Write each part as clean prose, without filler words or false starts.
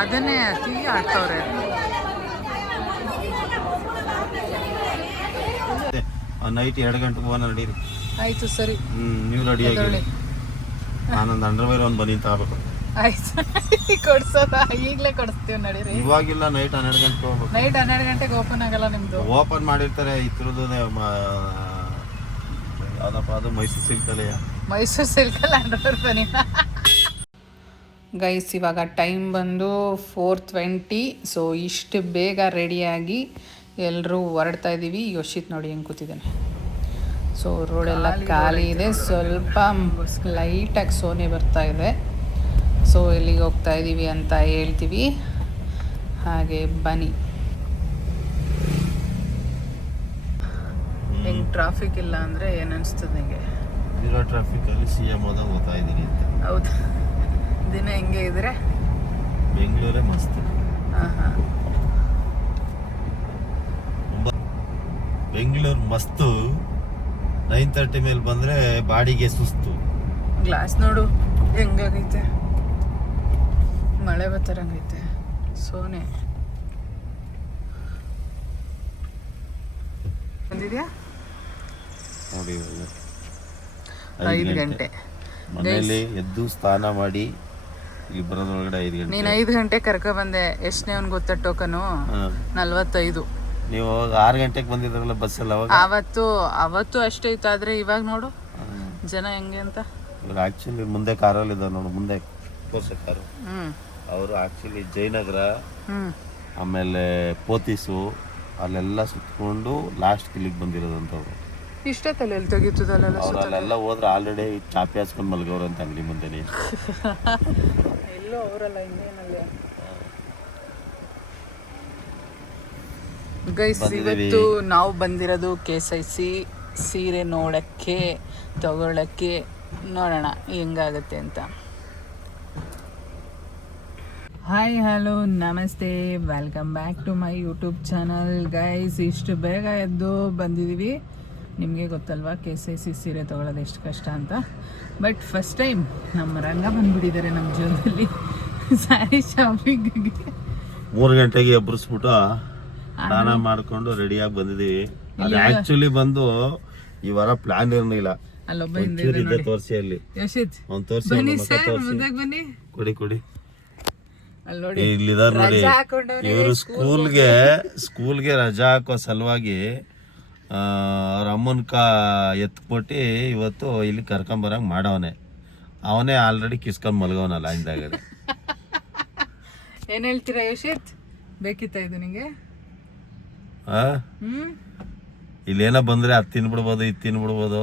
ಅದನ್ನೇ ಅತಿ ಆಡ್ತವ್ರೆ. ನೈಟ್ 2 ಗಂಟೆಗೆ ಹೋಗೋಣ ನಡೀರಿ. ಆಯ್ತು ಸರಿ. ನೀವು ರೆಡಿ ಆಗಿ ನಾನೊಂದು ಅಂಡರ್ವೇರ್ ಒಂದು ಬನ್ನಿ ತಗೋಬೇಕು. ಆಯ್ತು ಕೊಡ್ಸೋದ? ಈಗಲೇ ಕೊಡಿಸ್ತೀವಿ ನಡೀರಿ. ಇವಾಗಿಲ್ಲ, ನೈಟ್ 12 ಗಂಟೆಗೆ ಹೋಗ್ಬೇಕು. ನೈಟ್ 12 ಗಂಟೆಗೆ ಓಪನ್ ಆಗಲ್ಲ ನಿಮ್ಮದು? ಓಪನ್ ಮಾಡಿರ್ತಾರೆ. ಇದ್ರದ್ದು ಯಾವುದಪ್ಪ ಅದು, ಮೈಸೂರು ಸಿಲ್ಕಲ್ಲೇ. ಮೈಸೂರು ಸಿಲ್ಕಲ್ಲಿ ಅಂಡರ್ವೇರ್ ಬನ್ನಿ ಗೈಸ್. ಇವಾಗ ಟೈಮ್ ಬಂದು 4:20. ಸೊ ಇಷ್ಟು ಬೇಗ ರೆಡಿಯಾಗಿ ಎಲ್ಲರೂ ಹೊರಡ್ತಾ ಇದ್ದೀವಿ. ಯೋಶಿತ್ ನೋಡಿ ಹೆಂಗೆ ಕೂತಿದ್ದಾನೆ. ಸೊ ರೋಡೆಲ್ಲ ಖಾಲಿ ಇದೆ, ಸ್ವಲ್ಪ ಲೈಟಾಗಿ ಸೋನೆ ಬರ್ತಾ ಇದೆ. ಸೊ ಎಲ್ಲಿಗೆ ಹೋಗ್ತಾ ಇದ್ದೀವಿ ಅಂತ ಹೇಳ್ತೀವಿ, ಹಾಗೆ ಬನ್ನಿ. ಹೆಂಗೆ ಟ್ರಾಫಿಕ್ ಇಲ್ಲ ಅಂದರೆ ಏನು ಅನಿಸ್ತದೆ ನಿಮಗೆ? ಇರೋ ಟ್ರಾಫಿಕಲ್ಲಿ CM ಹೋದಾಗ ಹೋಗ್ತಾ ಇದ್ದೀನಿ ಅಂತ. ಹೌದು, ದಿನ ಹೆಂಗೆ ಇದ್ರೆ ಬೆಂಗಳೂರೇ ಮಸ್ತ್. ಹಾಂ, ಬೆಂಗಳೂರು ಮಸ್ತು. 9:30 ಮೇಲೆ ಬಂದರೆ ಬಾಡಿಗೆ ಸುಸ್ತು. ಗ್ಲಾಸ್ ನೋಡು ಹೆಂಗಾಗೈತೆ, ಮಳೆ ಬತ್ತರಂಗೈತೆ. ಸೋನೆ ಬಂದಿದ್ಯಾ ನೋಡಿ. 5 ಗಂಟೆ ಮನೆಯಲ್ಲಿ ಎದ್ದು ಸ್ನಾನ ಮಾಡಿ ಇಲ್ಲಿ ಬರೋದ್ರೊಳಗಡೆ 5 ಗಂಟೆ. ನೀನು 5 ಗಂಟೆ ಕರ್ಕೊಬಂದೆ. ಎಷ್ಟನೇ ಅವ್ನು ಗೊತ್ತಾ ಟೋಕನು? 45. ನೀವು 6 ಗಂಟೆಗೆ ಬಂದಿದ್ರಲ್ಲ ಬಸ್ಸಲ್ಲಿ, ಅವತ್ತು ಅಷ್ಟೇ ಇತ್ತು. ಆದರೆ ಇವಾಗ ನೋಡು ಜನ ಹೆಂಗೆ ಅಂತ. ಇವಾಗ ಆ್ಯಕ್ಚುಲಿ ಮುಂದೆ ಕಾರಲ್ಲಿ ಇದ್ದಾವೆ ನೋಡು, ಮುಂದೆ ತೋರ್ಸೋ ಕಾರು. ಅವರು ಆ್ಯಕ್ಚುಲಿ ಜಯನಗರ, ಆಮೇಲೆ ಪೋತಿಸು ಅಲ್ಲೆಲ್ಲ ಸುತ್ಕೊಂಡು ಲಾಸ್ಟ್ ಇಲ್ಲಿಗೆ ಬಂದಿರೋದಂಥವ್ರು. ಇಷ್ಟೊತ್ತಲ್ಲಿ ಎಲ್ಲಿ ತೆಗೀತದಲ್ಲ? ಅಲ್ಲೆಲ್ಲ ಹೋದ್ರೆ ಆಲ್ರೆಡಿ ಚಾಪಿ ಹಾಸ್ಕೊಂಡು ಮಲ್ಗವ್ರು ಅಂತ ಅಂಗಡಿ ಮುಂದೆನೇ. ಎಲ್ಲೋ ಅವರಲ್ಲ, ಇನ್ನೇನಲ್ಲ ಗೈಸ್. ಇವತ್ತು ನಾವು ಬಂದಿರೋದು KSIC ಸೀರೆ ನೋಡೋಕ್ಕೆ, ತಗೊಳ್ಳೋಕ್ಕೆ. ನೋಡೋಣ ಹೆಂಗಾಗುತ್ತೆ ಅಂತ. ಹಾಯ್, ಹಲೋ, ನಮಸ್ತೆ, welcome back to my YouTube channel guys. ಇಷ್ಟು ಬೇಗ ಎದ್ದು ಬಂದಿದ್ದೀವಿ. ನಿಮಗೆ ಗೊತ್ತಲ್ವಾ KSIC ಸೀರೆ ತೊಗೊಳ್ಳೋದು ಎಷ್ಟು ಕಷ್ಟ ಅಂತ. ಬಟ್ ಫಸ್ಟ್ ಟೈಮ್ ನಮ್ಮ ರಂಗ ಬಂದುಬಿಟ್ಟಿದ್ದಾರೆ ನಮ್ಮ ಜೀವನದಲ್ಲಿ ಸ್ಯಾರಿ ಶಾಪಿಂಗಿಗೆ. 3 ಗಂಟೆಗೆ ಎಬ್ಬರಿಸ್ಬಿಟ್ಟು ಸ್ನಾನ ಮಾಡ್ಕೊಂಡು ರೆಡಿಯಾಗಿ ಬಂದಿದ್ದೀವಿ. ಅದು ಆ್ಯಕ್ಚುಲಿ ಬಂದು ಈ ವಾರ ಪ್ಲಾನ್ ಇರಲಿಲ್ಲ. ಅಲ್ಲೊಬ್ಬ ಇದೆ ತೋರಿಸಿ ಅಲ್ಲಿ. ಯೋಶಿತ್ ಅವ್ನು ತೋರಿಸಿ, ಬನ್ನಿ. ಕೊಡಿ. ಅಲ್ಲಿ ನೋಡಿ, ಇಲ್ಲಿದಾರ ನೋಡಿ. ಇವರು ಸ್ಕೂಲ್ಗೆ ರಜಾ ಹಾಕೋ ಸಲುವಾಗಿ ಅವ್ರ ಅಮ್ಮನ ಎತ್ಕೊಟ್ಟು ಇವತ್ತು ಇಲ್ಲಿ ಕರ್ಕೊಂಬರಂಗ್ ಮಾಡವನೆ. ಅವನೇ ಆಲ್ರೆಡಿ ಕಿಸ್ಕೊಂಡ್ ಮಲ್ಗವನಲ್ಲ ಹಿಂದಾಗಡೆ. ಏನ್ ಹೇಳ್ತೀರಾ ಯೋಶಿತ್? ಬೇಕಿತ್ತ ಇದು ನಿಂಗೆ? ಇಲ್ಲೇನೋ ಬಂದ್ರೆ ಅದು ತಿನ್ಬಿಡ್ಬೋದು, ಇದು ತಿನ್ಬಿಡ್ಬೋದು,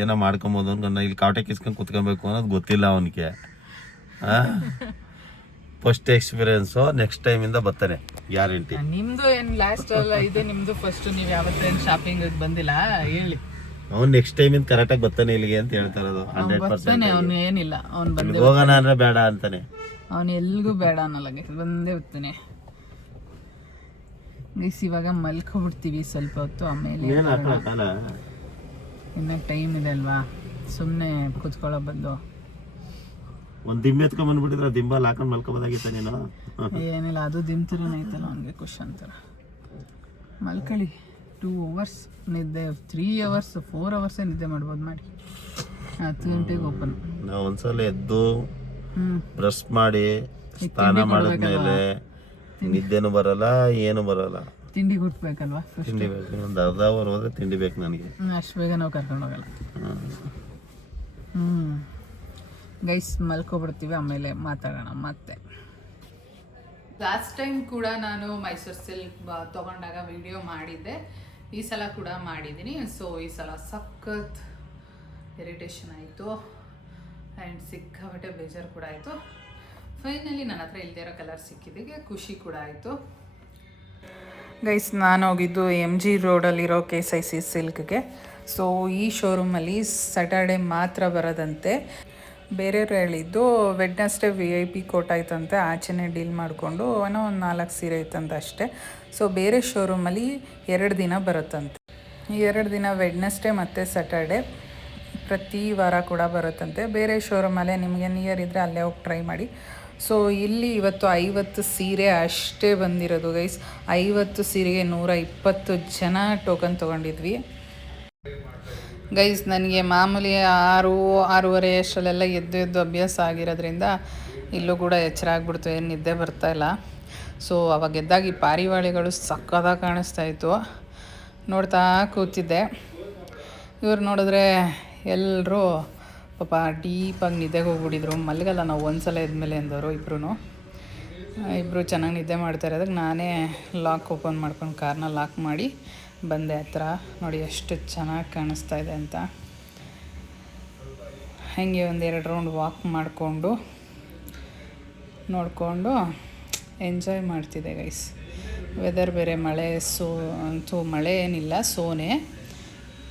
ಏನೋ ಮಾಡ್ಕೊಬೋದು ಅನ್ಕೊಂಡು ಇಲ್ಲಿ ಕಾಟೆ ಕಿಸ್ಕೊಂಡು ಕುತ್ಕೊಬೇಕು ಅನ್ನೋದು ಗೊತ್ತಿಲ್ಲ ಅವನಿಗೆ. ಫಸ್ಟ್ ಎಕ್ಸ್ಪೀರಿಯನ್ಸು, ನೆಕ್ಸ್ಟ್ ಟೈಮಿಂದ ಬರ್ತಾನೆ ಗ್ಯಾರಂಟಿ. ನಿಮ್ದು ಏನು ಲಾಸ್ಟ್ ಅಲ್ಲ, ಇದೆ ನಿಮ್ದು ಫಸ್ಟ್. ನೀವು ಯಾವತ್ತೇನು ಶಾಪಿಂಗ್ ಬಂದಿಲ್ಲ ಹೇಳಿ. ಅವ್ನು ನೆಕ್ಸ್ಟ್ ಟೈಮಿಂದ ಕರೆಕ್ಟಾಗಿ ಬರ್ತಾನೆ ಇಲ್ಲಿಗೆ ಅಂತ ಹೇಳ್ತಾ ಇರೋದು. 100% ಅವ್ನು ಏನಿಲ್ಲ, ಅವ್ನು ಬಂದೇ ಹೋಗೋಣ ಅಂದ್ರೆ ಬೇಡ ಅಂತಾನೆ. ಅವನು ಎಲ್ಗೂ ಬೇಡ ಅನ್ನಲ್ಲ, ಬಂದೇ ಹೋಗ್ತಾನೆ. ಗೈಸ್ ಇವಾಗ ಮಲ್ಕೊಬಿಡ್ತೀವಿ ಸ್ವಲ್ಪ ಹೊತ್ತು, ಆಮೇಲೆ ಇನ್ನ ಟೈಮ್ ಇದೆ ಅಲ್ವಾ, ಸುಮ್ಮನೆ ಕೂತ್ಕೊಳ್ಳೋ ಬಂದು ಒಂದು ದಿಂಬ ಎತ್ಕೊಂಡ್ ಬಂದ್ಬಿಟ್ಟಿದ್ರೆ ದಿಂಬಲ್ಲಿ ಹಾಕೊಂಡು ಮಲ್ಕೊಬೋದಾಗಿತ್ತ ನೀನು? ಏನಿಲ್ಲ, ಅದು ದಿಮ್ ಥರನೇ ಐತಲ್ಲ ಅವನಿಗೆ ಖುಷಿ ಅಂತಾರ. ಮಲ್ಕೊಳ್ಳಿ. 2 hours ನಿದ್ದೆ, 3 hours 4 hours ನಿದ್ದೆ ಮಾಡ್ಬೋದು. ಮಾಡಿ 10 ಗಂಟೆಗೆ ಓಪನ್. ನಾವು ಒಂದ್ಸಲ ಎದ್ದು ಬ್ರಷ್ ಮಾಡಿ ಸ್ನಾನ ಮಾಡಿದ್ಮೇಲೆ ನಿದ್ದೆನೂ ಬರಲ್ಲ, ಏನು ಬರಲ್ಲ. ತಿಂಡಿ ಕೊಟ್ಬೇಕಲ್ವಾ? ತಿಂಡಿ ಬೇಕು. ಒಂದು ಅರ್ಧ ಅವರ್ ಹೋದ್ರೆ ತಿಂಡಿ ಬೇಕು ನನಗೆ. ಅಷ್ಟು ಬೇಗ ನಾವು ಕರ್ಕೊಂಡು ಹೋಗಲ್ಲ. ಗೈಸ್ ಮಲ್ಕೊಬಿಡ್ತೀವಿ, ಆಮೇಲೆ ಮಾತಾಡೋಣ ಮತ್ತೆ. ಲಾಸ್ಟ್ ಟೈಮ್ ಕೂಡ ನಾನು ಮೈಸೂರು ಸಿಲ್ಕ್ ತೊಗೊಂಡಾಗ ವಿಡಿಯೋ ಮಾಡಿದ್ದೆ, ಈ ಸಲ ಕೂಡ ಮಾಡಿದ್ದೀನಿ. ಸೊ ಈ ಸಲ ಸಖತ್ ಇರಿಟೇಷನ್ ಆಯಿತು ಆ್ಯಂಡ್ ಸಿಕ್ಕಾಬಟ್ಟೆ ಬೇಜಾರು ಕೂಡ ಆಯಿತು. ಫೈನಲಿ ನನ್ನ ಹತ್ರ ಇಲ್ಲದೇ ಇರೋ ಕಲರ್ ಸಿಕ್ಕಿದ್ದಕ್ಕೆ ಖುಷಿ ಕೂಡ ಆಯಿತು. ಗೈಸ್ ನಾನು ಹೋಗಿದ್ದು MG ರೋಡಲ್ಲಿರೋ KSIC ಸಿಲ್ಕ್ಗೆ. ಸೊ ಈ ಶೋರೂಮಲ್ಲಿ ಸ್ಯಾಟರ್ಡೆ ಮಾತ್ರ ಬರೋದಂತೆ. ಬೇರೆಯವ್ರು ಹೇಳಿದ್ದು ವೆಡ್ನೆಸ್ಡೇ VIP ಕೋಟ್ ಆಯ್ತಂತೆ, ಆಚೆನೇ ಡೀಲ್ ಮಾಡಿಕೊಂಡು ಏನೋ ಒಂದು 4 ಸೀರೆ ಇತ್ತಂತ ಅಷ್ಟೇ. ಸೊ ಬೇರೆ ಶೋರೂಮಲ್ಲಿ 2 ದಿನ ಬರುತ್ತಂತೆ. ಈ 2 ದಿನ ವೆಡ್ನೆಸ್ಡೇ ಮತ್ತು ಸ್ಯಾಟರ್ಡೆ ಪ್ರತಿ ವಾರ ಕೂಡ ಬರುತ್ತಂತೆ. ಬೇರೆ ಶೋರೂಮಲ್ಲೇ ನಿಮಗೆ ನಿಯರ್ ಇದ್ದರೆ ಅಲ್ಲೇ ಹೋಗಿ ಟ್ರೈ ಮಾಡಿ. ಸೊ ಇಲ್ಲಿ ಇವತ್ತು 50 ಸೀರೆ ಅಷ್ಟೇ ಬಂದಿರೋದು ಗೈಸ್. 50 ಸೀರೆಗೆ 120 ಜನ ಟೋಕನ್ ತೊಗೊಂಡಿದ್ವಿ ಗೈಸ್. ನನಗೆ ಮಾಮೂಲಿ 6-6:30 ಅಷ್ಟರಲ್ಲೆಲ್ಲ ಎದ್ದು ಅಭ್ಯಾಸ ಆಗಿರೋದ್ರಿಂದ ಇಲ್ಲೂ ಕೂಡ ಎಚ್ಚರ ಆಗ್ಬಿಡ್ತು, ಏನು ನಿದ್ದೆ ಬರ್ತಾಯಿಲ್ಲ. ಸೊ ಅವಾಗ ಎದ್ದಾಗ ಈ ಪಾರಿವಾಳಗಳು ಸಕ್ಕತ್ತಾಗಿ ಕಾಣಿಸ್ತಾಯಿತ್ತು, ನೋಡ್ತಾ ಕೂತಿದ್ದೆ. ಇವ್ರು ನೋಡಿದ್ರೆ ಎಲ್ಲರೂ ಪಾಪ ಡೀಪಾಗಿ ನಿದ್ದೆಗೆ ಹೋಗ್ಬಿಟ್ಟಿದ್ರು. ಮಲಗಲ್ಲ ನಾವು ಒಂದು ಸಲ ಎದ್ಮೇಲೆ ಅಂದವರು ಇಬ್ಬರು ಚೆನ್ನಾಗಿ ನಿದ್ದೆ ಮಾಡ್ತಾರೆ. ಅದಕ್ಕೆ ನಾನೇ ಲಾಕ್ ಓಪನ್ ಮಾಡ್ಕೊಂಡು ಕಾರ್ನ ಲಾಕ್ ಮಾಡಿ ಬಂದೆ ಹತ್ರ. ನೋಡಿ ಎಷ್ಟು ಚೆನ್ನಾಗಿ ಕಾಣಿಸ್ತಾ ಇದೆ ಅಂತ. ಹಾಗೆ ಒಂದೆರಡು ರೌಂಡ್ ವಾಕ್ ಮಾಡಿಕೊಂಡು ನೋಡಿಕೊಂಡು ಎಂಜಾಯ್ ಮಾಡ್ತಿದ್ದೆ ಗೈಸ್. ವೆದರ್ ಬೇರೆ ಮಳೆ ಅಂತೂ ಮಳೆ ಏನಿಲ್ಲ, ಸೋನೆ,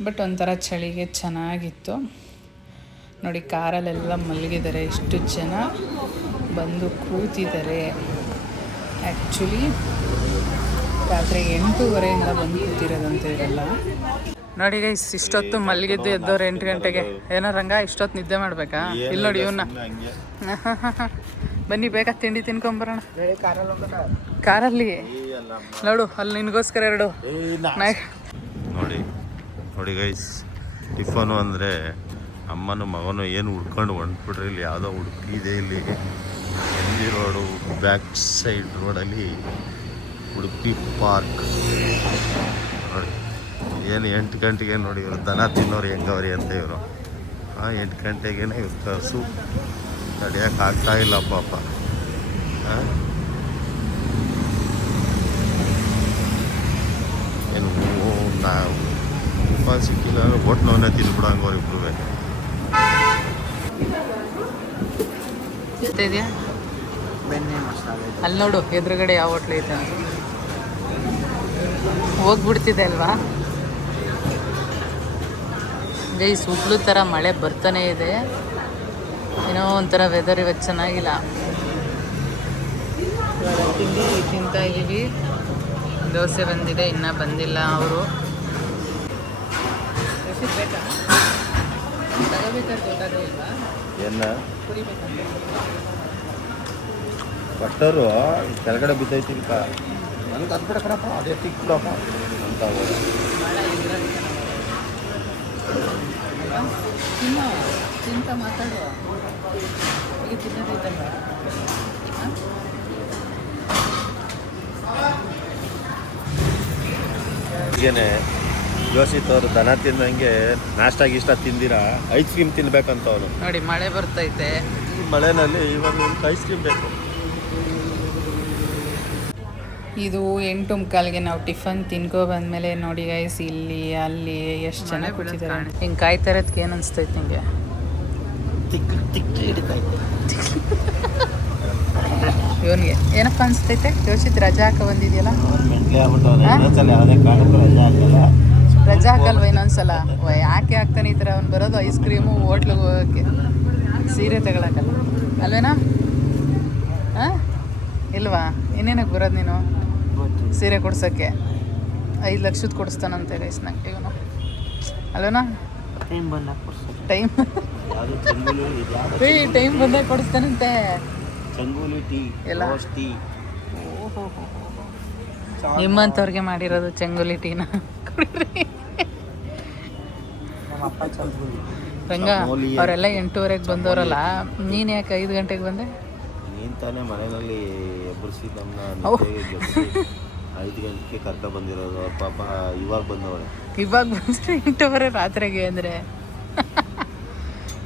ಬಟ್ ಒಂಥರ ಚಳಿಗೆ ಚೆನ್ನಾಗಿತ್ತು. ನೋಡಿ ಕಾರಲ್ಲೆಲ್ಲ ಮಲಗಿದ್ದಾರೆ, ಎಷ್ಟು ಜನ ಬಂದು ಕೂತಿದ್ದಾರೆ. ಆ್ಯಕ್ಚುಲಿ ರಾತ್ರಿ 8:30 ಬಂದು ಕೂತಿರೋದಂತೆ ಇರಲ್ಲ. ನೋಡಿ ಗೈಸ್, ಇಷ್ಟೊತ್ತು ಮಲಗಿದ್ದು ಎದ್ದವ್ರು 8 ಗಂಟೆಗೆ. ಏನೋ ರಂಗ ಇಷ್ಟೊತ್ತು ನಿದ್ದೆ ಮಾಡಬೇಕಾ? ಇಲ್ಲಿ ನೋಡಿ ಇವನ್ನ. ಬನ್ನಿ ಬೇಗ ತಿಂಡಿ ತಿನ್ಕೊಂಬರೋಣ ಕಾರಲ್ಲಿ. ನೋಡು ಅಲ್ಲಿ ನಿನಗೋಸ್ಕರ 2 ನೋಡಿ ಗೈಸ್, ಟಿಫನು ಅಂದರೆ ಅಮ್ಮನ ಮಗನು ಏನು ಹುಡ್ಕೊಂಡು ಹೊಂಟ್ಬಿಟ್ರೆ ಇಲ್ಲಿ ಯಾವುದೋ ಹುಡುಕಿದೆ. ಇಲ್ಲಿ ಎಲ್ಲಿ ರೋಡು ಬ್ಯಾಕ್ ಸೈಡ್ ರೋಡಲ್ಲಿ ಉಡುಪಿ ಪಾರ್ಕ್. ನೋಡಿ ಏನು 8 ಗಂಟೆಗೆ ನೋಡಿ ಇವರು ದನ ತಿನ್ನೋರು ಹೆಂಗವ್ರಿ ಅಂತ ಇವರು. 8 ಗಂಟೆಗೇ ಇವ್ರು ಕಸು ತಡೆಯೋಕೆ ಆಗ್ತಾಯಿಲ್ಲ ಪಾಪ. ಏನು ನಾವು ಉಪ ಸಿಕ್ಕಿಲ್ಲ ಅಂದ್ರೆ ಒಟ್ನವನ್ನೇ ತಿನ್ಬಿಡಂಗೆ ಅವ್ರಿಬ್ರು. ಇದೆಯಾ ಬೆಣ್ಣೆ ಮಸಾಲೆ ಅಲ್ಲಿ ನೋಡು ಎದುರುಗಡೆ ಯಾವ ಹೋಟ್ಲು ಐತೆ ಅಂತ. ಹೋಗ್ಬಿಡ್ತಿದೆ ಅಲ್ವಾ ಗೈಸ್. ಹುಬ್ಳು ಥರ ಮಳೆ ಬರ್ತಾನೆ ಇದೆ. ಏನೋ ಒಂಥರ ವೆದರ್ ಇವತ್ತು ಚೆನ್ನಾಗಿಲ್ಲ. ತಿಂಡಿ ತಿಂತಾ ಇದ್ದೀವಿ. ದೋಸೆ ಬಂದಿದೆ, ಇನ್ನೂ ಬಂದಿಲ್ಲ ಅವರು. ಬೇಕಾ ತಗೋಬೇಕಾದ್ರೆ ಗೊತ್ತಾಗಲಿಲ್ವಾ? ಏನು ಬಟ್ಟರು ಕೆಳಗಡೆ ಬಿದ್ದೈತಿ ನನಗೆ ಅದ್ಬಿಡ ಕಣಪ್ಪ, ಅದೇ ತಿಕ್ಬಿಡಪ್ಪ ಅಂತ ತಿಂತ ಮಾತಾಡುವ ಈಗ ತಿನ್ನೋದೈತಲ್ಲ. ಹೀಗೇನೆ ಯೋಸಿತ್ ಅವರು ದನ ತಿನ್ನಂಗೆ ನಾಷ್ಟ ಗೀಷ್ಟ ತಿಂದಿರಾ ಐಸ್ ಕ್ರೀಮ್ ತಿನ್ಬೇಕಂತ ಅವನು. ನೋಡಿ ಮಳೆ ಬರ್ತೈತೆ, ಈ ಮಳೆನಲ್ಲಿ ಇವಾಗ ಒಂದು ಐಸ್ ಕ್ರೀಮ್ ಬೇಕು. ಇದು 8:45ಗೆ ನಾವು ಟಿಫನ್ ತಿನ್ಕೊ ಬಂದಮೇಲೆ ನೋಡಿ ಗೈಸ್, ಇಲ್ಲಿ ಅಲ್ಲಿ ಎಷ್ಟು ಚೆನ್ನಾಗಿ ಕೂತಿದ್ದಾರೆ. ಹಿಂಗೆ ಕಾಯ್ತಾ ಇರೋದಕ್ಕೆ ಏನು ಅನಿಸ್ತೈತೆ ನಿಮಗೆ? ಇವನಿಗೆ ಏನಪ್ಪ ಅನಿಸ್ತೈತೆ? ಯೋಚಿತ್ ರಜಾ ಹಾಕ ಬಂದಿದೆಯಲ್ಲ, ರಜಾ ಹಾಕಲ್ವ ಇನ್ನೊಂದ್ಸಲ? ಯಾಕೆ ಹಾಕ್ತಾನೆ ಈ ಥರ? ಅವ್ನು ಬರೋದು ಐಸ್ ಕ್ರೀಮು, ಹೋಟ್ಲಿಗೆ ಹೋಗೋಕ್ಕೆ, ಸೀರೆ ತಗೊಳಕಲ್ಲ ಅಲ್ವೇನಾ? ಹಾಂ ಇಲ್ವಾ? ಇನ್ನೇನಕ್ಕೆ ಬರೋದು ನೀನು? ಸೀರೆ ಕೊಡ್ಸೋಕ್ಕೆ 5 ಲಕ್ಷದ ಕೊಡಿಸ್ತಾನಂತೆ ಗೈಸ್ ನಂಗೆ ಇವನು, ಅಲ್ವೇನಾ? ಟೈಮ್ ಟೈಮ್ ಬಂದಾಗ ಕೊಡಿಸ್ತಾನಂತೆ ಎಲ್ಲ. ಓಹೋ ನಿಮ್ಮಂಥವ್ರಿಗೆ ಮಾಡಿರೋದು ಚಂಗುಲಿ ಟೀನ ಕುಡಿರಿ ರಂಗ. ಅವರೆಲ್ಲ 8:30ಗೆ ಬಂದವರಲ್ಲ, ನೀನು ಯಾಕೆ 5 ಗಂಟೆಗೆ ಬಂದೆ? ನೀನು ತಾನೇ ಮನೆಯಲ್ಲಿ ಎಬ್ಬರಿಸಿ ನಮ್ಮನ್ನ 5 ಗಂಟೆಗೆ ಕರ್ಕ ಬಂದಿರೋದು. ಪಾಪ ಇವಾಗ ಬಂದವಳೆ. ಇವಾಗ ಬಂದರೆ 8:30 ರಾತ್ರಿಗೆ ಅಂದರೆ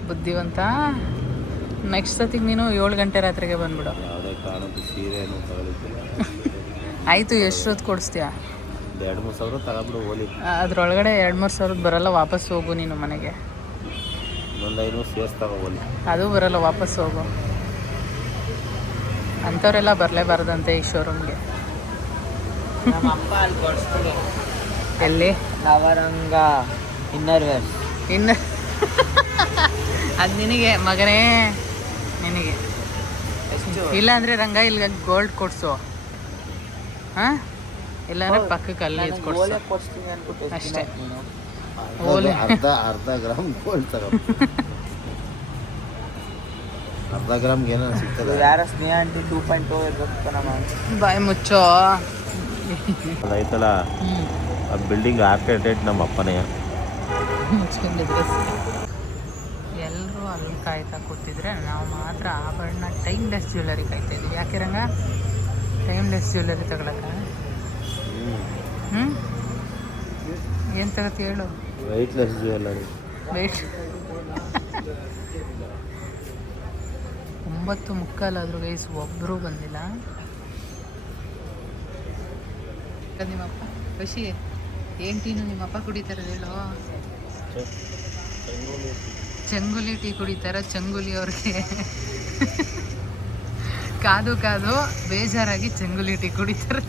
ಬುದ್ಧಿವಂತ. ನೆಕ್ಸ್ಟ್ ಸತಿಗೆ ನೀನು 7 ಗಂಟೆ ರಾತ್ರಿಗೆ ಬಂದ್ಬಿಡು. ಯಾವುದೇ ಕಾರಣಕ್ಕೂ ಸೀರೆ ಏನು ತಗೊಳ್ಳಿಕ್ಕಿಲ್ಲ. ಆಯಿತು, ಎಷ್ಟೊತ್ತು ಕೊಡಿಸ್ತೀಯಾ? 2-3 ಸಾವಿರ ತಗೊಬಿಡು ಹೋಲಿ. ಅದರೊಳಗಡೆ 2-3 ಸಾವಿರದ್ದು ಬರಲ್ಲ, ವಾಪಸ್ ಹೋಗು ನೀನು ಮನೆಗೆ. ಇನ್ನೊಂದು 500 ಸೇರ್ಸ್ ತಗೋ ಹೋಲಿ. ಅದು ಬರಲ್ಲ, ವಾಪಸ್ ಹೋಗು. ಅಂಥವರೆಲ್ಲ ಬರಲೇಬಾರ್ದಂತೆ ಈ ಶೋರೂಮ್ಗೆ. ಎಲ್ಲಿ? Navaranga inner wear. ಇನ್ನು ಅದು ನಿನಗೆ ಮಗನೇ, ನಿನಗೆ. ಇಲ್ಲ ಅಂದರೆ ರಂಗ ಇಲ್ಲಿ ಗೋಲ್ಡ್ ಕೊಡಿಸು. ಹಾಂ, ಇಲ್ಲಾಂದ್ರೆ ಪಕ್ಕಕ್ಕೆ ಅಲ್ಲಿ ಕೊಡಿಸು ಅಷ್ಟೇ. ಅರ್ಧ ಗ್ರಾಮ್ ಗೋಲ್ಡ್ ತಗೋ. ಅರ್ಧ ಗ್ರಾಮ್ಗೆ ಏನೋ ಸಿಗ್ತದೆ. ಯಾರ ಸ್ನೇಹ ಆಂಟಿ 2.0 ಇರ್ಬೇಕು ನಮ್ಮ ಬಾಯಿ ಮುಚ್ಚೋ. ಅದೈತಲ್ಲ ಆ ಬಿಲ್ಡಿಂಗ್ ಆರ್ಕಿಟೆಕ್ಟ್ ನಮ್ಮ ಅಪ್ಪನೇ. ಮುಚ್ಕೊಂಡಿದ್ರೆ ಎಲ್ಲರೂ ಅಲ್ಲಿ ಕಾಯ್ತಾ ಕೂತಿದ್ರೆ ನಾವು ಮಾತ್ರ ಆಭರಣ ಟೈಮ್ಲೆಸ್ ಜ್ಯುವೆಲ್ಲರಿ ಕಾಯ್ತಾ ಇದ್ದೀವಿ. ಯಾಕೆ ರಂಗ ಟೈಮ್ಲೆಸ್ ಜ್ಯುವೆಲ್ಲರಿ ತಗೊಳಕ? ಏನು ತಗತಿ ಹೇಳು? Weightless jewellery. ವೆಯ್ಟ್ 9:45 ಗೈಸ್, ಒಬ್ಬರೂ ಬಂದಿಲ್ಲ. ನಿಮ್ಮಪ್ಪ ಖುಷಿ ಏನು ಟೀನು ನಿಮ್ಮಪ್ಪ ಕುಡಿತಾರೆ ಹೇಳು? ಚಂಗುಲಿ ಟೀ ಕುಡಿತಾರ. ಚಂಗುಲಿ ಅವ್ರಿಗೆ ಕಾದು ಕಾದು ಬೇಜಾರಾಗಿ ಚಂಗುಲಿ ಟೀ ಕುಡಿತಾರೆ.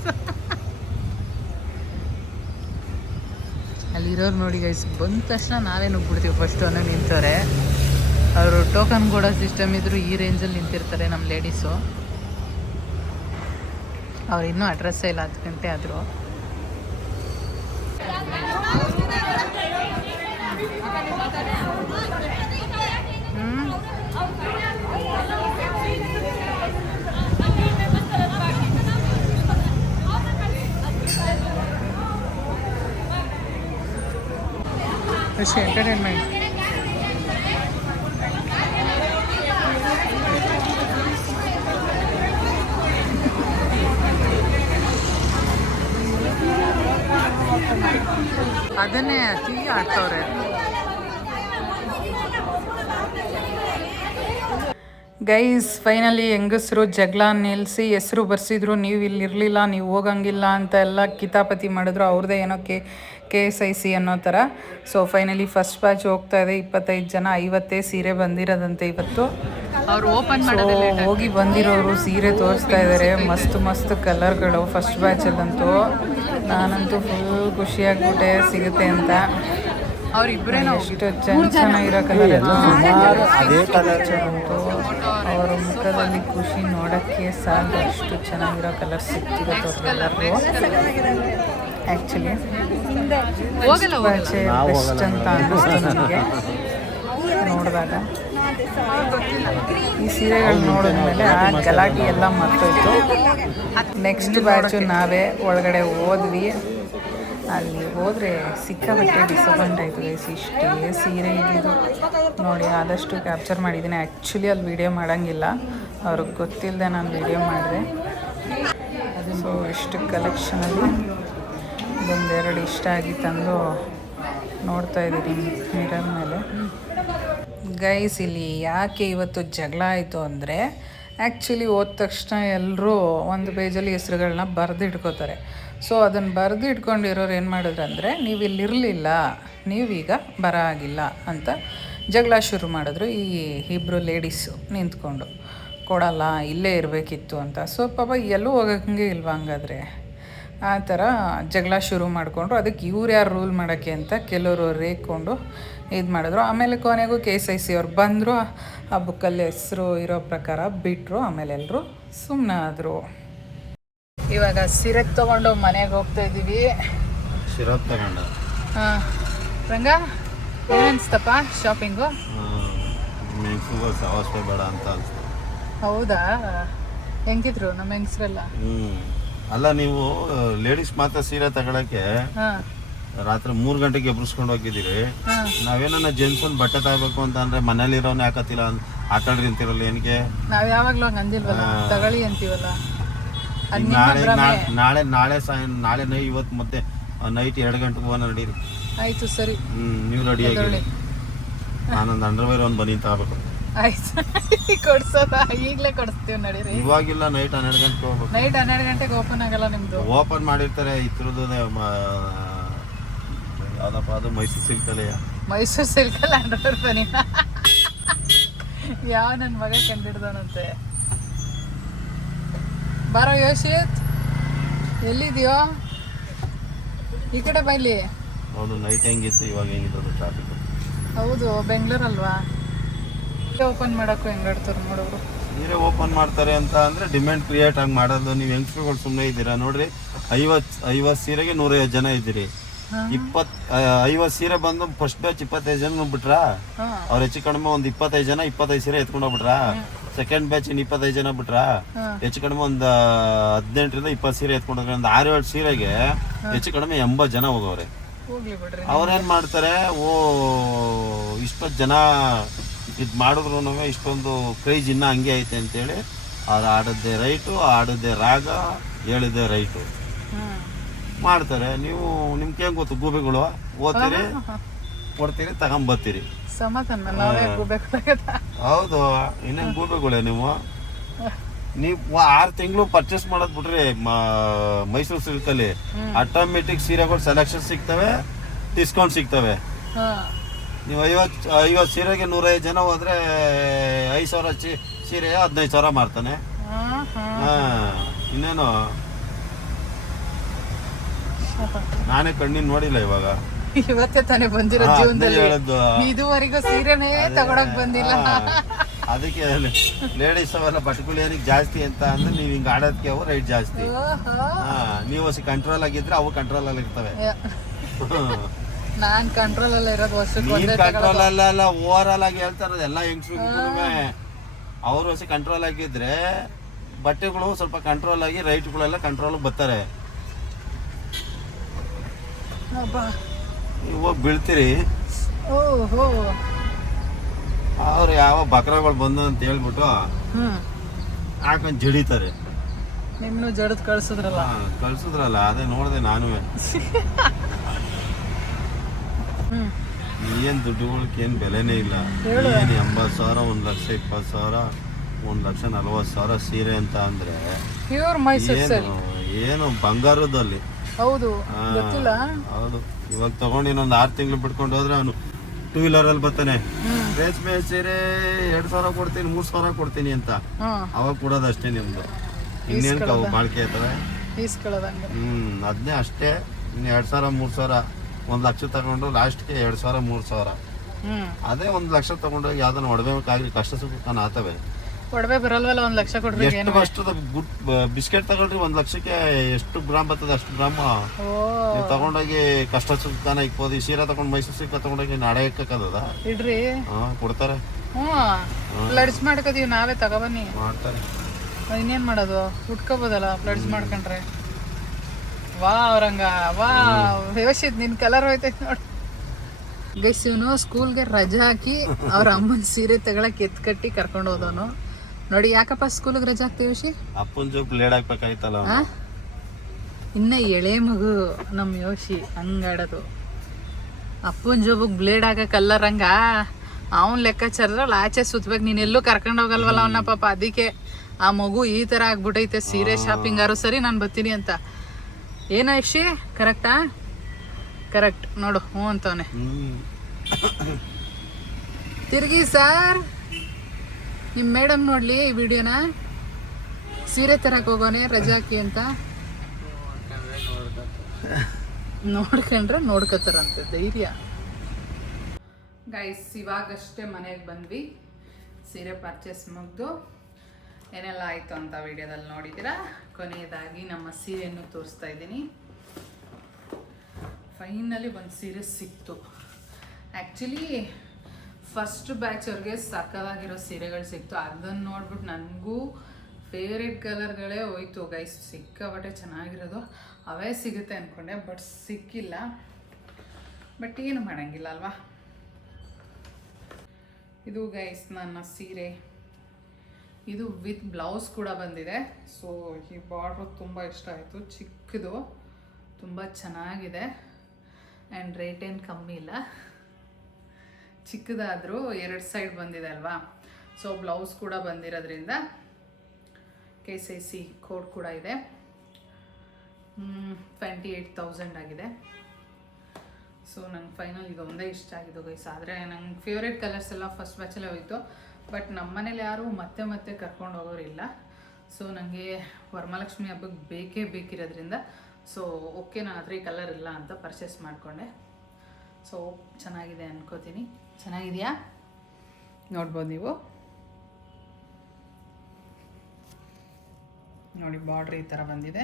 ಅಲ್ಲಿರೋರು ನೋಡಿ ಗೈಸ್, ಬಂದ ತಕ್ಷಣ ನಾವೇ ನುಗ್ಬಿಡ್ತೀವಿ ಫಸ್ಟು ಅನ್ನೋ ನಿಂತವ್ರೆ. ಅವರು ಟೋಕನ್ ಕೊಡೋ ಸಿಸ್ಟಮ್ ಇದ್ರು ಈ ರೇಂಜಲ್ಲಿ ನಿಂತಿರ್ತಾರೆ ನಮ್ಮ ಲೇಡೀಸು. ಅವ್ರು ಇನ್ನೂ ಅಡ್ರೆಸ್ಸೇ ಇಲ್ಲ, 10 ಗಂಟೆ ಆದರೂ. ಖುಷಿ ಎಂಟರ್ಟೈನ್ಮೆಂಟ್. ಅದನ್ನೇ ಅತಿ ಆಡ್ತವ್ರೆ. ಗೈಸ್ ಫೈನಲಿ ಹೆಂಗಸರು ಜಗಳ ನಿಲ್ಲಿಸಿ ಹೆಸರು ಬರ್ಸಿದ್ರು. ನೀವು ಇಲ್ಲಿ ಇರಲಿಲ್ಲ, ನೀವು ಹೋಗಂಗಿಲ್ಲ ಅಂತ ಎಲ್ಲ ಕಿತಾಪತಿ ಮಾಡಿದ್ರು. ಅವ್ರದ್ದೇ ಏನೋ KSIC ಅನ್ನೋ ಥರ. ಸೊ ಫೈನಲಿ ಫಸ್ಟ್ ಬ್ಯಾಚ್ ಹೋಗ್ತಾ ಇದೆ. 25 ಜನ, 50 ಸೀರೆ ಬಂದಿರೋದಂತೆ ಇವತ್ತು. ಅವ್ರು ಓಪನ್ ಹೋಗಿ ಬಂದಿರೋರು ಸೀರೆ ತೋರಿಸ್ತಾ ಇದ್ದಾರೆ. ಮಸ್ತ್ ಕಲರ್ಗಳು ಫಸ್ಟ್ ಬ್ಯಾಚಲ್ಲಂತೂ. ನಾನಂತೂ ಫುಲ್ ಖುಷಿಯಾಗ್ಬಿಟ್ಟೆ ಸಿಗುತ್ತೆ ಅಂತ. ಅವರಿಬ್ಬರೇನೋ ಎಷ್ಟು ಚೆನ್ನಾಗಿರೋ ಕಲರ್ ಎಲ್ಲ ಅದೇ ಕಲರ್ ಅಂತೂ ಅವರ ಮುಖದಲ್ಲಿ ಖುಷಿ ನೋಡೋಕ್ಕೆ ಸಾಕು. ಅಷ್ಟು ಚೆನ್ನಾಗಿರೋ ಕಲರ್ ಸಿಕ್ತಿರುತ್ತೆ ಅವ್ರಿಗೆಲ್ಲರಿಗೂ. ಆ್ಯಕ್ಚುಲಿ ಬೆಸ್ಟ್ ಅಂತ ಅನ್ನಿಸ್ತು ನನಗೆ ನೋಡಿದಾಗ. ಈ ಸೀರೆಗಳು ನೋಡಿದ್ಮೇಲೆ ಆ ಗಲಾಟೆ ಎಲ್ಲ ಮರ್ತೋಯ್ತು. ನೆಕ್ಸ್ಟ್ ಬ್ಯಾಚು ನಾವೇ ಒಳಗಡೆ ಹೋದ್ವಿ. ಅಲ್ಲಿ ಹೋದರೆ ಸಿಕ್ಕಾಪಟ್ಟೆ ಡಿಸಪಾಯಿಂಟ್ ಆಯಿತು ಗೈಸ್. ಇಷ್ಟೇ ಸೀರೆ ಇದ್ದಿದ್ದು ನೋಡಿ. ಆದಷ್ಟು ಕ್ಯಾಪ್ಚರ್ ಮಾಡಿದ್ದೀನಿ. ಆ್ಯಕ್ಚುಲಿ ಅಲ್ಲಿ ವೀಡಿಯೋ ಮಾಡೋಂಗಿಲ್ಲ, ಅವ್ರಿಗೆ ಗೊತ್ತಿಲ್ಲದೆ ನಾನು ವೀಡಿಯೋ ಮಾಡಿದೆ. ಸೊ ಇಷ್ಟು ಕಲೆಕ್ಷನಲ್ಲಿ ಒಂದೆರಡು ಇಷ್ಟ ಆಗಿ ತಂದು ನೋಡ್ತಾ ಇದ್ದೀನಿ ಮಿರರ್ ಮೇಲೆ. ಗೈಸ್ ಇಲ್ಲಿ ಯಾಕೆ ಇವತ್ತು ಜಗಳ ಆಯಿತು ಅಂದರೆ, ಆ್ಯಕ್ಚುಲಿ ಹೋದ ತಕ್ಷಣ ಎಲ್ಲರೂ ಒಂದು ಪೇಜಲ್ಲಿ ಹೆಸ್ರುಗಳನ್ನ ಬರೆದಿಟ್ಕೋತಾರೆ. ಸೊ ಅದನ್ನು ಬರೆದು ಇಟ್ಕೊಂಡಿರೋರು ಏನು ಮಾಡಿದ್ರು ಅಂದರೆ, ನೀವು ಇಲ್ಲಿರಲಿಲ್ಲ, ನೀವೀಗ ಬರ ಆಗಿಲ್ಲ ಅಂತ ಜಗಳ ಶುರು ಮಾಡಿದ್ರು ಈ ಇಬ್ಬರು ಲೇಡೀಸು ನಿಂತ್ಕೊಂಡು. ಕೊಡಲ್ಲ, ಇಲ್ಲೇ ಇರಬೇಕಿತ್ತು ಅಂತ. ಸೊ ಪಾಪ ಎಲ್ಲೂ ಹೋಗೋಂಗೆ ಇಲ್ವಾ ಹಂಗಾದ್ರೆ? ಆ ಥರ ಜಗಳ ಶುರು ಮಾಡಿಕೊಂಡ್ರು. ಅದಕ್ಕೆ ಇವ್ರು ಯಾರು ರೂಲ್ ಮಾಡೋಕ್ಕೆ ಅಂತ ಕೆಲವರು ರೇಕೊಂಡು ಇದು ಮಾಡಿದ್ರು. ಆಮೇಲೆ ಕೊನೆಗೂ KSIC ಅವ್ರು ಬಂದರು. ಆ ಬುಕ್ಕಲ್ಲಿ ಹೆಸರು ಇರೋ ಪ್ರಕಾರ ಬಿಟ್ಟರು. ಆಮೇಲೆ ಎಲ್ಲರೂ ಸುಮ್ಮನೆ ಆದರು. ಇವಾಗ ಸೀರೆ ತೊಗೊಂಡು ಮನೆಗೆ ಹೋಗ್ತಾ ಇದ್ದೀವಿ. ಶಿರಪ್ ತಗೊಂಡ. ಹಾಂ ರಂಗ, ಏನನ್ಸ್ತಪ್ಪ ಶಾಪಿಂಗು? ಅವಶ್ಯ ಬೇಡ ಅಂತ ಅನ್ಸ್ತು. ಹೌದಾ? ಹೆಂಗಿದ್ರು ನಮ್ಮ ಹೆಂಗಸ್ರೆಲ್ಲ? ಅಲ್ಲ, ನೀವು ಲೇಡೀಸ್ ಮಾತ್ರ ಸೀರೆ ತಗೊಳಕ್ಕೆ ರಾತ್ರಿ 3 ಗಂಟೆಗೆ ಎಬ್ರಿಸ್ಕೊಂಡು ಹೋಗಿದ್ದೀರಿ. ನಾವೇನ ಜೆಂಟ್ಸ್ ಒಂದು ಬಟ್ಟೆ ತಗೋಬೇಕು ಅಂತ ಅಂದ್ರೆ ಮನೇಲಿರೋನ್ ಯಾಕತ್ತಿಲ್ಲ ಆಟಾಡ್ರಿ ಅಂತಿರಲ್ಲ. ಏನಕ್ಕೆ? ನಾವ್ ಯಾವಾಗ್ಲೂ ಹಂಗ ಅಂದಿಲ್ವಲ್ಲ, ತಗೊಳ್ಳಿ ಅಂತೀವಲ್ಲ. ನಾಳೆ ಇವತ್ತು ಮತ್ತೆ ನೈಟ್ 2 ಗಂಟೆಗೆ ಹೋಗೋಣ ನಡೀರಿ. ಆಯ್ತು ಸರಿ. ನೀವು ರೆಡಿ ಆಗಿ. ನಾನೊಂದು ಅಂಡರ್ವೇರ್ ಒಂದು ಬನ್ನಿ ತಗೋಬೇಕು. ಆಯ್ತು ಕೊಡ್ಸೋದ? ಈಗಲೇ ಕೊಡಿಸ್ತೀವಿ ನಡೀರಿ. ಇವಾಗಿಲ್ಲ, ನೈಟ್ 12 ಗಂಟೆಗೆ ಹೋಗ್ಬೇಕು. ನೈಟ್ 12 ಗಂಟೆಗೆ ಓಪನ್ ಆಗಲ್ಲ ನಿಮ್ದು? ಓಪನ್ ಮಾಡಿರ್ತಾರೆ. ಇದ್ರದ್ದು ಯಾವ್ದಪ್ಪ ಅದು? ಮೈಸೂರು ಸಿಲ್ಕಲ್ಲಯ್ಯ. ಮೈಸೂರು ಸಿಲ್ಕಲ್ಲಿ ಅಂಡರ್ವೇರ್ ಬನ್ನಿ. ಯಾವ ನನ್ನ ಮಗ ಕಂಡಿಡ್ದವನಂತೆ. ಬಾರೋ ಯೋಶಿತ್, ಎಲ್ಲಿದೆಯೋ? ಈ ಕಡೆ ಬೈಲಿ. ಹೌದು, ನೈಟ್ ಹೆಂಗಿತ್ತು ಇವಾಗ ಹೆಂಗಿತ್ತು ಟ್ರಾಫಿಕ್? ಹೌದು, ಬೆಂಗಳೂರಲ್ವಾ? ಓಪನ್ ಮಾಡೋಕ್ಕೂ ಹೆಂಗಾಡ್ತಾರೆ ನೋಡೋರು. ನೀರೇ ಓಪನ್ ಮಾಡ್ತಾರೆ ಅಂತ ಅಂದರೆ ಡಿಮ್ಯಾಂಡ್ ಕ್ರಿಯೇಟ್ ಆಗಿ ಮಾಡೋದು. ನೀವು ಹೆಂಗ್ಸ್ರುಗಳು ಸುಮ್ಮನೆ ಇದ್ದೀರಾ ನೋಡ್ರಿ. 50 ಸೀರೆಗೆ 150 ಜನ ಇದ್ದೀರಿ. 50 ಸೀರೆ ಬಂದು ಫಸ್ಟ್ ಬ್ಯಾಚ್ 25 ಜನ ಬಿಟ್ರಾ? ಅವ್ರು ಹೆಚ್ಚು ಕಡಿಮೆ ಒಂದು 25 ಜನ 25 ಸೀರೆ ಎತ್ಕೊಂಡು ಹೋಗ್ಬಿಟ್ರಾ? ಸೆಕೆಂಡ್ ಬ್ಯಾಚ್ 25 ಜನ ಬಿಟ್ರ ಹೆಚ್ಚು ಕಡಿಮೆ ಒಂದು 18ರಿಂದ 20 ಸೀರೆ ಎತ್ಕೊಂಡ್ರೆ ಒಂದು 6-7 ಸೀರೆಗೆ ಹೆಚ್ಚು ಕಡಿಮೆ 80 ಜನ ಹೋಗವ್ರೆ. ಹೋಗ್ಲಿ ಬಿಡ್ರಿ. ಅವ್ರೇನ್ ಮಾಡ್ತಾರೆ, ಇಷ್ಟೊಂದು ಜನ ಇದು ಮಾಡಿದ್ರು ಇಷ್ಟೊಂದು ಕ್ರೇಜ್ ಇನ್ನ ಹಂಗೆ ಐತೆ ಅಂತೇಳಿ ಅವ್ರು ಆಡೋದೇ ರೈಟು, ಆಡೋದೇ ರಾಗ, ಹೇಳಿದ್ದೆ ರೈಟು ಮಾಡ್ತಾರೆ. ನೀವು ನಿಮ್ಗೆ ಹೆಂಗ್ ಗೊತ್ತು, ಗೂಬೆಗಳು ಓದ್ತೀರಿ, ಕೊಡ್ತೀರಿ, ತಗೊಂಬರ್ತೀರಿ. ಸಮಾಧಾನ ನಾವೇ ಹೋಗ್ಬೇಕಾಗತ್ತ. ಹೌದು, ಇನ್ನೇನು ಗೂಬೆಗಳೇ ನೀವು 6 ತಿಂಗಳು ಪರ್ಚೇಸ್ ಮಾಡೋದ್ ಬಿಟ್ರಿ ಮೈಸೂರು ಸಿಲ್ಕಲ್ಲಿ ಆಟೋಮೆಟಿಕ್ ಸೀರೆಗಳು ಸೆಲೆಕ್ಷನ್ ಸಿಗ್ತವೆ, ಡಿಸ್ಕೌಂಟ್ ಸಿಗ್ತವೆ. ನೀವು 50 ಸೀರೆಗೆ 105 ಜನ ಹೋದ್ರೆ 5,000 ಸೀರೆ 15,000 ಮಾಡ್ತಾನೆ. ಇನ್ನೇನು, ನಾನೇ ಕಣ್ಣಿನ ನೋಡಿಲ್ಲ ಇವಾಗ, ಇವತ್ತೇ ತಾನೇ ಬಂದಿರೋ ಜೀವನದಲ್ಲಿ. ಇದುವರೆಗೂ ಸೀರೆನೇ ತಗೊಳಕ್ ಬಂದಿಲ್ಲ. ಅದಕ್ಕೆ ಲೇಡೀಸ್ ಅವೆಲ್ಲ ಬಟ್ಟೆಗಳು ಏನಕ್ಕೆ ಜಾಸ್ತಿ ಅಂತ ಅಂದ್ರೆ ನೀವು ಹಿಂಗ ಆಡೋದಕ್ಕೆ ಅವು ರೈಟ್ ಜಾಸ್ತಿ. ನೀವು ಕಂಟ್ರೋಲ್ ಆಗಿದ್ರೆ ಅವು ಕಂಟ್ರೋಲ್ ಅಲ್ಲಿ ಇರ್ತವೆ. ನಾನ್ ಕಂಟ್ರೋಲ್ ಅಲ್ಲ ಇರೋದು. ನೀನ್ ಕಂಟ್ರೋಲ್ ಅಲ್ಲ, ಓವರ್ ಆಲ್ ಆಗಿ ಹೇಳ್ತಾ ಇರೋದು ಎಲ್ಲ ಹೆಂಗ್ಸ್ರು. ಅವ್ರು ಹೊಸ ಕಂಟ್ರೋಲ್ ಆಗಿದ್ರೆ ಬಟ್ಟೆಗಳು ಸ್ವಲ್ಪ ಕಂಟ್ರೋಲ್ ಆಗಿ ರೈಟ್ಗಳೆಲ್ಲ ಕಂಟ್ರೋಲ್ ಬರ್ತಾರೆ. ನೀವು ಹೋಗಿ ಬೀಳ್ತೀರಿ, ಅವ್ರು ಯಾವ ಬಕ್ರಗಳು ಬಂದು ಅಂತ ಹೇಳ್ಬಿಟ್ಟು ಹಾಕೊಂಡ್ ಜಡಿತಾರೆ. ನಿಮ್ನು ಜಡದ್ ಕಳ್ಸುದ್ರಲ್ಲ, ಅದೇ ನೋಡ್ದೆ ನಾನು. ಏನ್ ದುಡ್ಡುಗಳಿಗೆ ಏನ್ ಬೆಲೆನೇ ಇಲ್ಲ. ಏನ್ 80,000, 1,20,000, 1,40,000 ಸೀರೆ ಅಂತ ಅಂದ್ರೆ ಏನು ಬಂಗಾರದಲ್ಲಿ. ಹೌದು, ಹೌದು. ಇವಾಗ ತಗೊಂಡು ಇನ್ನೊಂದು 6 ತಿಂಗಳು ಬಿಟ್ಕೊಂಡು ಹೋದ್ರೆ ಅವನು 2 ವೀಲರ್ ಅಲ್ಲಿ ಬರ್ತಾನೆ, ರೇಷ್ಮೆ ಸೀರೆ 2,000 ಕೊಡ್ತೀನಿ, 3,000 ಕೊಡ್ತೀನಿ ಅಂತ. ಅವಾಗ ಕೊಡೋದಷ್ಟೇ ನಿಮ್ದು. ಇನ್ನೇನ್ ಬಾಳ್ಕೆ ಆಯ್ತವೆ. ಅದನ್ನೇ ಅಷ್ಟೇ. 2,000, 3,000, 1 ಲಕ್ಷ ತಗೊಂಡು ಲಾಸ್ಟ್ಗೆ 2,000, 3,000. ಅದೇ 1 ಲಕ್ಷ ತಗೊಂಡೋಗಿ ಯಾವ್ದನ್ನ ಒಡಬೇಕಾಗ್ಲಿ ಕಷ್ಟ ಸುಖ ಆತವೆ. ಒಡವೆ ಬರಲ್ವಲ್ಲ, 1 ಲಕ್ಷ ಕೊಡ್ರಿ. ಎಷ್ಟು ಅಷ್ಟು ಬಿಸ್ಕೆಟ್ ತಗೊಳ್ರಿ, 1 ಲಕ್ಷಕ್ಕೆ ಎಷ್ಟು ಗ್ರಾಮ್ ಬರ್ತದೆ ಅಷ್ಟು ಗ್ರಾಮ್ ನೀವು ತಗೊಂಡೋಗಿ ಕಷ್ಟ ಸುಖಾನ ಇಕ್ಬೋದು. ಈ ಸೀರೆ ತಗೊಂಡು ಮೈಸೂರು ಸಿಕ್ಕ ತಗೊಂಡೋಗಿ ನಾಳೆ ಇಕ್ಕದ ಇಡ್ರಿ, ಕೊಡ್ತಾರೆ. ಪ್ಲಡ್ಸ್ ಮಾಡ್ಕೋದೀವಿ ನಾವೇ, ತಗೊಬನ್ನಿ ಮಾಡ್ತಾರೆ. ಇನ್ನೇನ್ ಮಾಡೋದು, ಉಟ್ಕೋಬೋದಲ್ಲ ಪ್ಲಡ್ಸ್ ಮಾಡ್ಕೊಂಡ್ರೆ. ವಾ ಅವ್ರಂಗ ವಾ ವ್ಯವಸ್ಥಿತ್. ನಿನ್ ಕಲರ್ ಹೋಯ್ತೈತಿ ನೋಡು ಗೈಸ್. ಇವನು ಸ್ಕೂಲ್ಗೆ ರಜಾ ಹಾಕಿ ಅವ್ರ ಅಮ್ಮನ ಸೀರೆ ತಗೊಳಕ್ ಎತ್ಕಟ್ಟಿ ಕರ್ಕೊಂಡು ಹೋದವನು ನೋಡಿ. ಯಾಕಪ್ಪ ಸ್ಕೂಲ್ಗೆ ರಜಾ ಹಾಕ್ತೀವಿ? ಅಪ್ಪನ ಜೋಬ್ ಬ್ಲೇಡ್ ಹಾಕ್ಬೇಕಾಯ್ತಲ್ಲ. ಇನ್ನ ಎಳೆ ಮಗು ನಮ್ ಯೋಶಿ ಹಂಗಾಡೋದು. ಅಪ್ಪನ ಜೋಬಗ್ ಬ್ಲೇಡ್ ಹಾಕಲ್ಲ ರಂಗ. ಅವನ್ ಲೆಕ್ಕಾಚಾರದಲ್ಲಿ ಆಚೆ ಸುತ್ತಬೇಕು. ನೀನೆಲ್ಲೂ ಕರ್ಕೊಂಡು ಹೋಗಲ್ವಲ್ಲ ಅವನ್ನ ಪಾಪ. ಅದಕ್ಕೆ ಆ ಮಗು ಈ ತರ ಆಗ್ಬಿಟ್ಟೈತೆ. ಸೀರೆ ಶಾಪಿಂಗಾರು ಸರಿ, ನಾನು ಬರ್ತೀನಿ ಅಂತ. ಏನೋ ಯಶಿ, ಕರೆಕ್ಟಾ? ಕರೆಕ್ಟ್ ನೋಡು, ಹ್ಞೂ ಅಂತವನೆ. ತಿರ್ಗಿ ಸರ್, ನಿಮ್ಮ ಮೇಡಮ್ ನೋಡ್ಲಿ ಈ ವಿಡಿಯೋನ. ಸೀರೆ ತರಕ್ ಹೋಗೋನೆ ರಜಾಕಿ ಅಂತ. ನೋಡ್ಕೊಂಡ್ರೆ ನೋಡ್ಕೋತಾರಂತೆ, ಧೈರ್ಯ. ಗೈಸ್, ಇವಾಗಷ್ಟೇ ಮನೆಗೆ ಬಂದ್ವಿ. ಸೀರೆ ಪರ್ಚೇಸ್ ಮುಗ್ದು ಏನೆಲ್ಲ ಆಯಿತು ಅಂತ ವಿಡಿಯೋದಲ್ಲಿ ನೋಡಿದ್ದೀರಾ. ಕೊನೆಯದಾಗಿ ನಮ್ಮ ಸೀರೆಯನ್ನು ತೋರಿಸ್ತಾ ಇದ್ದೀನಿ. ಫೈನಲಿ ಒಂದು ಸೀರೆ ಸಿಕ್ತು. ಆ್ಯಕ್ಚುಲಿ ಫಸ್ಟ್ ಬ್ಯಾಚ್ ಅವ್ರಿಗೆ ಸಕ್ಕದಾಗಿರೋ ಸೀರೆಗಳು ಸಿಕ್ತು. ಅದನ್ನು ನೋಡ್ಬಿಟ್ಟು ನನಗೂ ಫೇವ್ರೇಟ್ ಕಲರ್ಗಳೇ ಹೋಯ್ತು ಗೈಸ್. ಸಿಕ್ಕಾಬಟ್ಟೆ ಚೆನ್ನಾಗಿರೋದು ಅವೇ ಸಿಗುತ್ತೆ ಅಂದ್ಕೊಂಡೆ, ಬಟ್ ಸಿಕ್ಕಿಲ್ಲ. ಬಟ್ ಏನು ಮಾಡೋಂಗಿಲ್ಲ ಅಲ್ವಾ. ಇದು ಗೈಸ್ ನನ್ನ ಸೀರೆ. ಇದು ವಿತ್ ಬ್ಲೌಸ್ ಕೂಡ ಬಂದಿದೆ. ಸೊ ಈ ಬಾರ್ಡ್ರು ತುಂಬ ಇಷ್ಟ ಆಯಿತು. ಚಿಕ್ಕದು, ತುಂಬ ಚೆನ್ನಾಗಿದೆ. ಆ್ಯಂಡ್ ರೇಟ್ ಏನು ಕಮ್ಮಿ ಇಲ್ಲ. ಚಿಕ್ಕದಾದರೂ 2 ಸೈಡ್ ಬಂದಿದೆ ಅಲ್ವಾ. ಸೊ ಬ್ಲೌಸ್ ಕೂಡ ಬಂದಿರೋದ್ರಿಂದ KCC ಕೋಡ್ ಕೂಡ ಇದೆ. 28,000 ಆಗಿದೆ. ಸೊ ನಂಗೆ ಫೈನಲ್ ಇದು ಒಂದೇ ಇಷ್ಟ ಆಗಿದ್ದು ಗೈಸ್. ಆದರೆ ನಂಗೆ ಫೇವ್ರೇಟ್ ಕಲರ್ಸ್ ಎಲ್ಲ ಫಸ್ಟ್ ಬ್ಯಾಚಲ್ಲೇ ಹೋಯಿತು. ಬಟ್ ನಮ್ಮ ಮನೇಲಿ ಯಾರೂ ಮತ್ತೆ ಮತ್ತೆ ಕರ್ಕೊಂಡು ಹೋಗೋರಿಲ್ಲ. ಸೊ ನನಗೆ ವರಮಹಾಲಕ್ಷ್ಮಿ ಹಬ್ಬಕ್ಕೆ ಬೇಕಿರೋದ್ರಿಂದ ಸೊ ಓಕೆ, ನಾನು ಆದರೆ ಈ ಕಲರ್ ಇಲ್ಲ ಅಂತ ಪರ್ಚೇಸ್ ಮಾಡಿಕೊಂಡೆ. ಸೊ ಚೆನ್ನಾಗಿದೆ ಅನ್ಕೋತೀನಿ. ಚೆನ್ನಾಗಿದೆಯಾ ನೋಡ್ಬೋದು ನೀವು. ನೋಡಿ, ಬಾರ್ಡ್ರ್ ಈ ಥರ ಬಂದಿದೆ.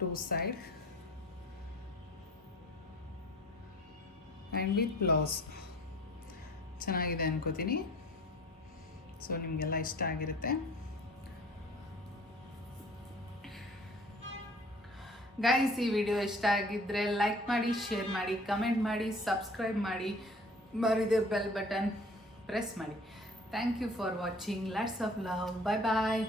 2 ಸೈಡ್ ಆ್ಯಂಡ್ ವಿತ್ ಬ್ಲೌಸ್ ಚೆನ್ನಾಗಿದೆ ಅನ್ಕೋತೀನಿ. ಸೊ ನಿಮಗೆಲ್ಲ ಇಷ್ಟ ಆಗಿರುತ್ತೆ. ಗೈಸ್, ಈ ವಿಡಿಯೋ ಇಷ್ಟ ಆಗಿದ್ದರೆ ಲೈಕ್ ಮಾಡಿ, ಶೇರ್ ಮಾಡಿ, ಕಮೆಂಟ್ ಮಾಡಿ, ಸಬ್ಸ್ಕ್ರೈಬ್ ಮಾಡಿ, ಮರಿದೆ ಬೆಲ್ ಬಟನ್ ಪ್ರೆಸ್ ಮಾಡಿ. Thank you for watching. Lots of love. Bye bye.